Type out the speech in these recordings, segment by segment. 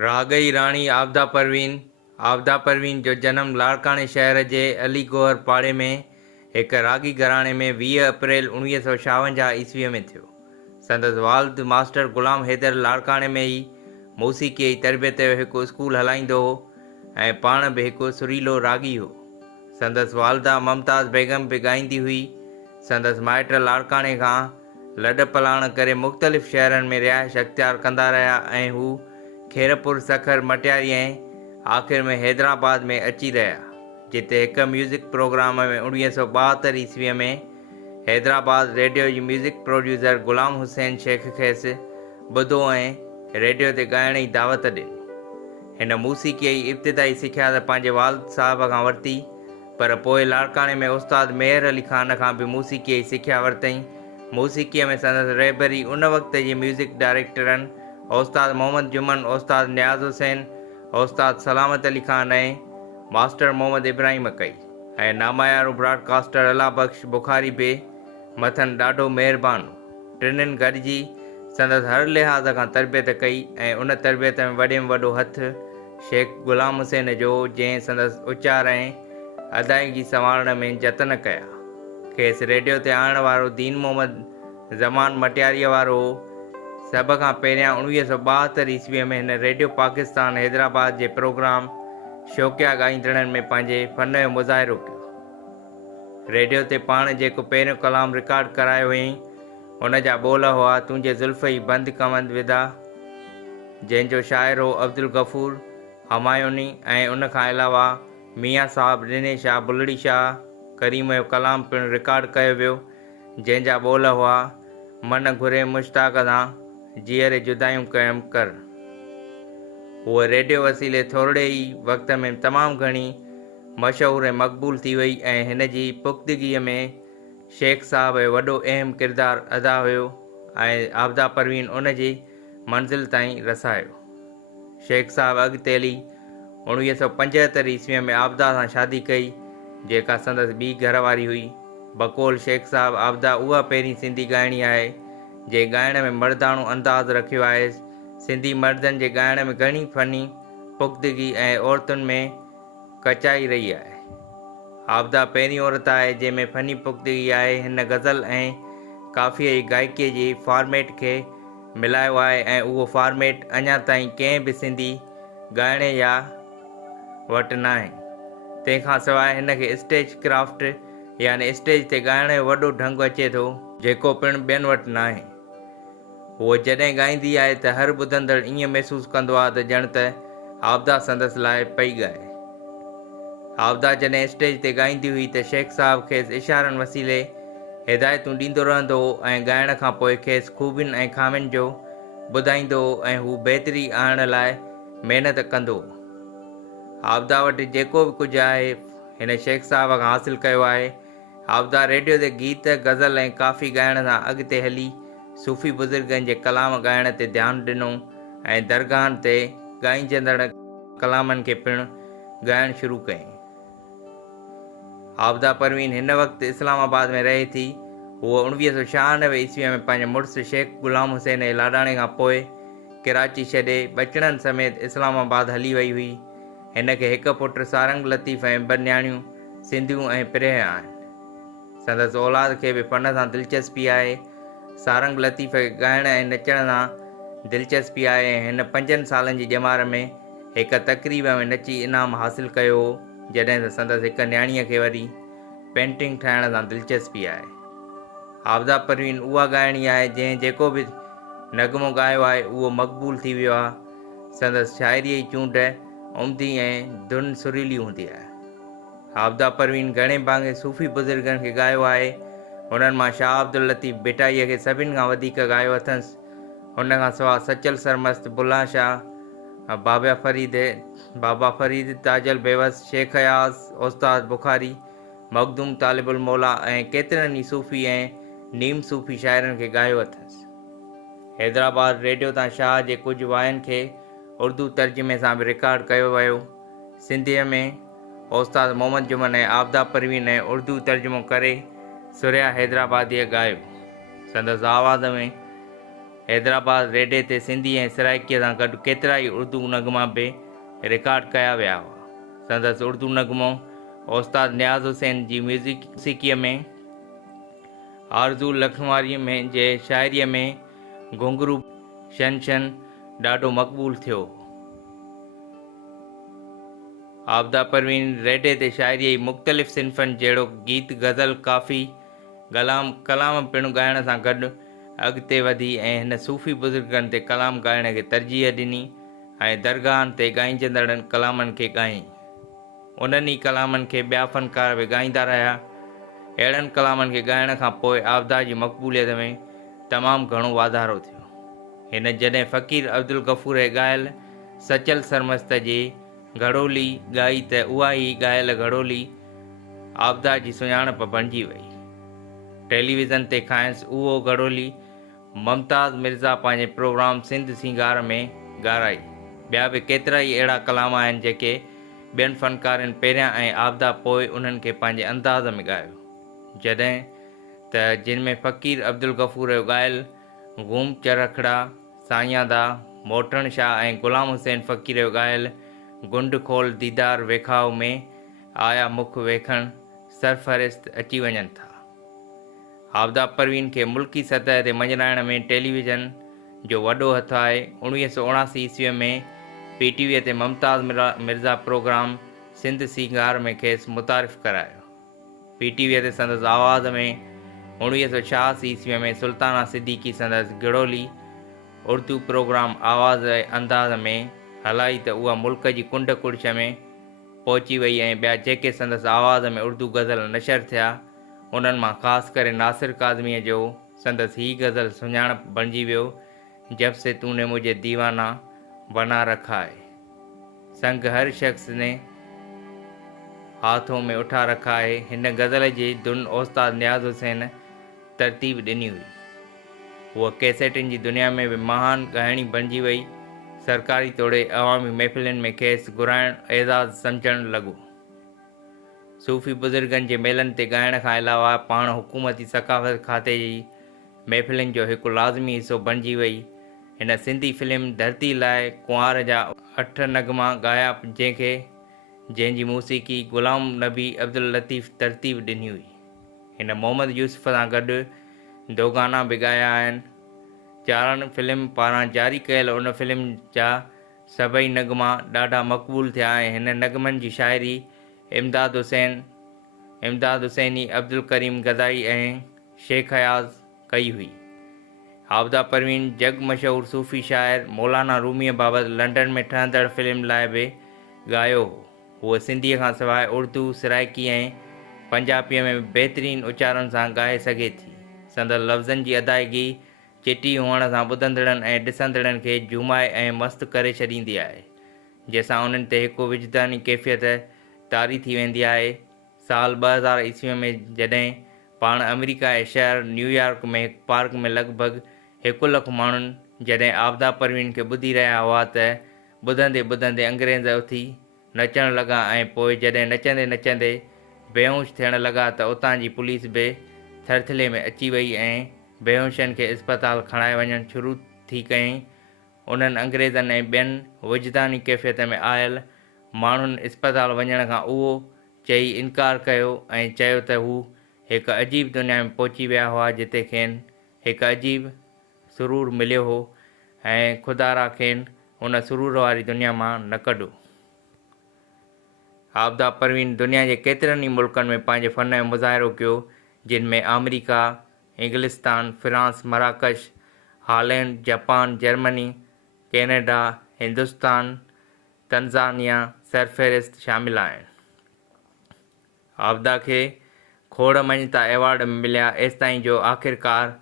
रागई राणी आबदा परवीन जो जन्म लाड़काने शहर के अलीगौहर पाड़े में एक रागी घराणे में 20 अप्रैल 1956 ईस्वी में थियो। संदसि वालिद मास्टर गुलाम हैदर लाड़काने में ही मौसीक़ी जी तरबियत जो एक स्कूल हलाईंदो हो ऐं पाण भी एक सुरीलो रागी हो। संदसि वालिदा ममताज़ बेगम भी गाईंदी हुई। संदसि माइट लाड़काने खां लॾ पलाण करे मुख़्तलिफ़ शहरनि में रिहाइश अख़्तियार कंदा रहिया ऐं हू खेरपुर, सखर, मटियारी ऐं आख़िर में हैदराबाद में अची रहिया, जिते एक म्यूज़िक प्रोग्राम में 1972 ईस्वीअ में हैदराबाद रेडियो जी म्यूज़िक प्रोड्यूसर गुलाम हुसैन शेख खेसि ॿुधो ऐं रेडियो ते ॻाइण जी दावत ॾिनी। हिन मौसीक़ीअ जी इब्तिदाई सिख्या त पंहिंजे वालिद साहब खां वरिती, पर पोइ लाड़काने में उस्ताद मेहर अली ख़ान खां बि मौसीक़ीअ जी सिख्या वरितईं। मौसीक़ीअ में संदसि रहबरी उन वक़्त जे म्यूज़िक डायरेक्टरनि उस्ताद मोहम्मद जुमन, उस्ताद न्याज़ हुसैन, उस्ताद सलामत अली ख़ान ऐं मास्टर मोहम्मद इब्राहिम कई ऐं नामायारो ब्रॉडकास्टर अला बख्श बुखारी बि मथनि ॾाढो महिरबानी। टिनिनि गॾिजी संदसि हर लिहाज़ खां तरबियत कई ऐं उन तरबियत में वॾे में वॾो हथु शेख गुलाम हुसैन जो, जंहिं संदसि उचार ऐं अदायगी संभालण में जतन कया। खेसि रेडियो ते आणण वारो दीन मोहम्मद ज़मान मटियारीअ वारो हो। सभ खां पहिरियां 1972 ईस्वीअ में हिन रेडियो पाकिस्तान हैदराबाद जे प्रोग्राम शौक़िया ॻाईंदड़नि में पंहिंजे फ़न जो मुज़ाहिरो कयो। रेडियो ते पाण जेको पहिरियों कलाम रिकॉर्ड करायो हुयईं, उन जा ॿोल हुआ तुंहिंजे ज़ुल्फ़ ई बंदि कमंद विदा, जंहिंजो शाइर हो अब्दुल गफ़ूर हमायूनी ऐं उन खां अलावा मियाँ साहब ॾिने शाह बुलड़ी शाह करीम जो कलाम पिणु रिकॉर्ड कयो वियो, जंहिंजा ॿोल हुआ मन घुरे मुश्ताक़ सां जीअरे जुदायूं क़यम कर। उहा रेडियो वसीले थोरे ई वक़्त में तमामु घणी मशहूर ऐं मक़बूल थी वई ऐं हिन जी पुख़्तगीअ में शेख साहब जो वॾो अहम किरदारु अदा हुयो ऐं आबदा परवीन उन जी मंज़िल ताईं रसायो। शेख साहब अॻिते हली 1975 ईस्वीअ में आबदा सां शादी कई, जेका संदसि ॿी घरवारी हुई। बकौल शेख साहब आबदा उहा पहिरीं सिंधी ॻाइणी आहे जे ॻाइण में मर्दाणो अंदाज़ रखियो आहे। सिंधी मर्दनि जे ॻाइण में घणी फ़नी पुख़्तगी ऐं औरतुनि में कचाई रही आहे। आबदा पहिरीं औरत आहे जंहिंमें फ़नी पुख़्तगी आहे। हिन गज़ल ऐं काफ़िए जी गायकीअ जी फॉर्मेट खे मिलायो आहे ऐं उहो फॉर्मेट अञा ताईं कंहिं बि सिंधी ॻाइणे या वटि न आहे। तंहिंखां सवाइ हिन खे स्टेज क्राफ्ट यानी स्टेज ते ॻाइण जो वॾो ढंग अचे थो, जेको पिणु ॿियनि वटि न आहे। उहो जॾहिं ॻाईंदी आहे त हर ॿुधंदड़ ईअं महसूसु कंदो आहे त ॼण त आबदा संदसि लाइ पई ॻाए। आबदा जॾहिं स्टेज ते ॻाईंदी हुई त शेख साहब खेसि इशारनि वसीले हिदायतूं ॾींदो रहंदो हो ऐं ॻाइण खां पोइ खेसि ख़ूबियुनि ऐं ख़ामियुनि जो ॿुधाईंदो हो ऐं हू बहितरी आणण लाइ महिनत कंदो हो। आबदा वटि जेको बि कुझु आहे हिन शेख साहब खां हासिलु कयो आहे। आबदा रेडियो ते गीत, गज़ल ऐं काफ़ी ॻाइण सां अॻिते हली सूफ़ी बुज़ुर्गनि जे कलाम ॻाइण ते ध्यानु ॾिनो ऐं दरगाहनि ते ॻाइजंदड़ कलामनि खे पिणु ॻाइणु शुरू कयईं। आबदा परवीन हिन वक़्तु इस्लामाबाद में रहे थी। हूअ 1996 ईस्वीअ में पंहिंजे मुड़ुसु शेख गुलाम हुसैन जे लाॾाणे खां पोइ कराची छॾे बचड़नि समेत इस्लामाबाद हली वई हुई। हिन खे हिकु पुटु सारंग लतीफ़ ऐं ॿ न्याणियूं सिंधियूं ऐं पिरह आहिनि। संदसि औलाद खे बि फन सां दिलचस्पी आहे। सारंग लतीफ़ खे ॻाइण ऐं नचण सां दिलचस्पी आहे ऐं हिन 5 सालनि जी ॼमार में हिकु तक़रीब में नची इनाम हासिलु कयो हो, जॾहिं त संदसि हिकु न्याणीअ खे वरी पेंटिंग ठाहिण सां दिलचस्पी आहे। आबदा परवीन उहा ॻाइणी आहे जंहिं जेको बि नग़मो ॻायो आहे उहो मक़बूल थी वियो आहे। संदसि शाइरीअ जी चूंड उम्दी ऐं धुन सुरीली हूंदी आहे। आबदा परवीन घणे भाङे सूफ़ी बुज़ुर्गनि खे ॻायो आहे। उन्हनि मां शाह अब्दुल लतीफ़ भिटाईअ खे सभिनि खां वधीक ॻायो अथसि। हुन खां सवाइ सचल सरमस्त, बुल्ला शाह, बाबा फरीद, ताजल बेवस, शेख अयाज़, उस्ताद बुखारी, मखदूम तालिबुल मौला ऐं केतिरनि ई सूफ़ी ऐं नीम सूफ़ी शाइरनि खे ॻायो अथसि। हैदराबाद रेडियो तां शाह जे कुझु वायनि खे उर्दू तर्जुमे सां बि रिकॉर्ड कयो वियो। सिंधीअ में उस्ताद मोहम्मद जुमन ऐं आबदा परवीन ऐं उर्दू तर्जुमो करे सुरिया हैदराबादीअ ॻायो। संदसि आवाज़ में हैदराबाद रेडियो ते सिंधी ऐं सराइकीअ सां गॾु केतिरा ई उर्दू नगमा बि रिकॉर्ड कया विया हुआ। संदसि उर्दू नगमो उस्ताद नियाज़ हुसैन जी म्यूज़िकीअ में, आरज़ू लखनवारी में जे शाइरीअ में घुंघरू शन शन ॾाढो मक़बूल थियो। आबदा परवीन रेडियो ते शाइरी मुख़्तलिफ़ सिन्फ़नि जहिड़ो गीत, गज़ल, काफ़ी, कलाम पिणु ॻाइण सां गॾु अॻिते वधी ऐं हिन सूफ़ी बुज़ुर्गनि ते कलाम ॻाइण खे तरजीह ॾिनी ऐं दरगाहनि ते ॻाइजंदड़नि कलामनि खे ॻायईं। उन्हनि ई कलामनि खे ॿिया फ़नकार बि ॻाईंदा रहिया। अहिड़नि कलामनि खे ॻाइण खां पोइ आबदा जी मक़बूलियत में तमामु घणो वाधारो थियो। हिन जॾहिं फ़क़ीर अब्दुल गफ़ूर ॻायल सचल सरमस्त जी घड़ोली ॻाई त उहा ई ॻायल घड़ोली आबदा जी सुञाणप बणिजी वई। टेलीविज़न ते खांयसि उहो घड़ोली मुमताज़ मिर्ज़ा पंहिंजे प्रोग्राम सिंध सिंगार में ॻाराई। ॿिया बि केतिरा ई अहिड़ा कलाम आहिनि जेके ॿियनि फ़नकारनि पहिरियां ऐं आबदा पोइ उन्हनि खे पंहिंजे अंदाज़ में ॻायो। जॾहिं त जिन में फ़क़ीर अब्दुल गफ़ूर जो ॻायल गुम चरखड़ा, साईंदा, मोटण शाह ऐं ग़ुलाम हुसैन फ़क़ीर जो ॻायल गुंड खोल दीदार वेखाव में आया मुख वेखण सरफ़हरिस्त अची वञनि था। आबदा परवीन खे मुल्की सतह ते मञाइण में टेलीविज़न जो वॾो हथु आहे। 1979 ईस्वीअ में PTV ते मुमताज़ मिर्ज़ा प्रोग्राम सिंध सिंगार में खेसि मुतारिफ़ करायो। PTV ते संदसि आवाज़ में 1986 ईस्वीअ में सुल्ताना सिद्दीकी संदसि घड़ोली उर्दू प्रोग्राम आवाज़ अंदाज़ में हलाई त उहा मुल्क जी कुंड कुड़िश में पहुची वई ऐं ॿिया जेके संदसि आवाज़ में उर्दू गज़ल नशर थिया उन्हनि मां ख़ासि करे नासिर काज़मीअ जो संदसि ही गज़ल सुञाणप बणिजी वियो, जब से तूने मुझे दीवाना बना रखा है, संग हर शख्स ने हाथों में उठा रखा है। हिन गज़ल जी धुन उस्ताद नियाज़ हुसैन तरतीब ॾिनी हुई। उहा कैसेटनि जी दुनिया में बि महान ॻाइणी बणिजी वई। सरकारी तोड़े अवामी महफ़िलुनि में खेसि घुराइण एज़ाज़ सम्झणु लॻो। सूफ़ी बुज़ुर्गनि जे मेलनि ते ॻाइण खां अलावा पाण हुकूमती सक़ाफ़त खाते जी महफ़िलुनि जो हिकु लाज़मी हिसो बणिजी वई। हिन सिंधी फिल्म धरती लाइ कुंवार जा 8 नगमा ॻाया जंहिंजी मूसीक़ी ग़ुलाम नबी अब्दुल लतीफ़ तरतीब ॾिनी हुई। हिन मोहम्मद यूसुफ सां गॾु दो गाना बि ॻाया आहिनि। चारण फिल्म पारां जारी कयल उन फिल्म जा सभई नगमा ॾाढा मक़बूल थिया ऐं हिन नगमनि जी शाइरी इमदाद हुसैनी, अब्दुल करीम गदाई ऐं शेख हयाज़ कई हुई। आबदा परवीन जग मशहूर सूफ़ी शाइर मौलाना रूमीअ बाबति लंडन में ठहंदड़ फिल्म लाइ बि ॻायो हो। हूअ सिंधीअ खां सवाइ उर्दू, सराइकी ऐं पंजाबीअ में बहितरीन उचारण सां ॻाए सघे थी। संदसि लफ़्ज़नि जी अदायगी चिटी हुअण सां ॿुधंदड़नि ऐं ॾिसंदड़नि खे झुमाए ऐं मस्तु करे छॾींदी आहे, जंहिंसां उन्हनि ते हिकु विजदानी कैफ़ियत तारी थी वेंदी आहे। साल 2000 ईस्वीअ में जॾहिं पाण अमेरिका जे शहर न्यूयॉर्क में हिकु पार्क में लॻभॻि 1 लख माण्हुनि जॾहिं आबदा परवीन खे ॿुधी रहिया हुआ त ॿुधंदे ॿुधंदे अंग्रेज़ उथी नचणु लॻा ऐं पोइ जॾहिं नचंदे नचंदे बेहोश थियणु लॻा त उतां जी पुलिस बि थरथिले में अची वई ऐं बेहोशनि खे इस्पताल खणाए वञणु शुरू थी कयईं। उन्हनि अंग्रेज़नि ऐं ॿियनि वुजदानी कैफ़ियत में आयल माण्हुनि इस्पताल वञण खां उहो चई इनकार कयो ऐं चयो त हू हिकु अजीब दुनिया में पहुची विया हुआ जिते खेनि हिकु अजीब सुरूर मिलियो हो ऐं ख़ुदारा खेनि उन सुरूर वारी दुनिया मां न कढो। आबदा परवीन दुनिया जे केतिरनि ई मुल्कनि में पंहिंजे फ़न जो मुज़ाहिरो कयो, जिन में अमेरिका, इंग्लिस्तान, फ्रांस, मराकश, Holland, Japan, Germany, Canada, Hindustan, Tanzania सरफ़हरिस्त शामिल आहिनि। आबदा खे खोड़ मञता एवॉर्ड मिलिया एसिताईं जो आख़िरकार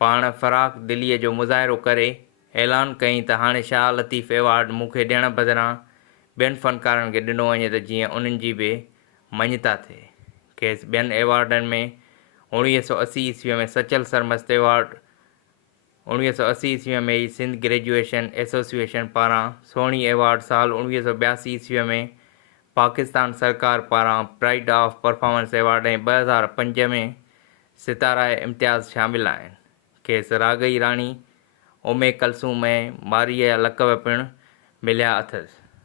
पाण फ़राख़ दिलीअ जो मुज़ाहिरो करे ऐलान कयईं त हाणे शाह लतीफ़ एवॉर्ड मूंखे ॾियण बदिरां ॿियनि फ़नकारनि खे ॾिनो वञे त जीअं उन्हनि जी बि मञता थिए। खेसि ॿियनि एवॉर्डनि में 1980 ईस्वीअ में सचल सरमस्त एवॉर्ड, 1980 ईस्वीअ में ई सिंध ग्रेजुएशन एसोसिएशन पारां सोणी एवॉर्ड, साल 1982 ईस्वीअ में पाकिस्तान सरकार पारां प्राइड ऑफ परफॉर्मेंस एवॉर्ड ऐं 2005 में सितारा इम्तियाज़ शामिल आहिनि। खेसि रागई राणी ओमे कलसूम ऐं मारीअ जा लक़ब पिणु मिलिया अथसि।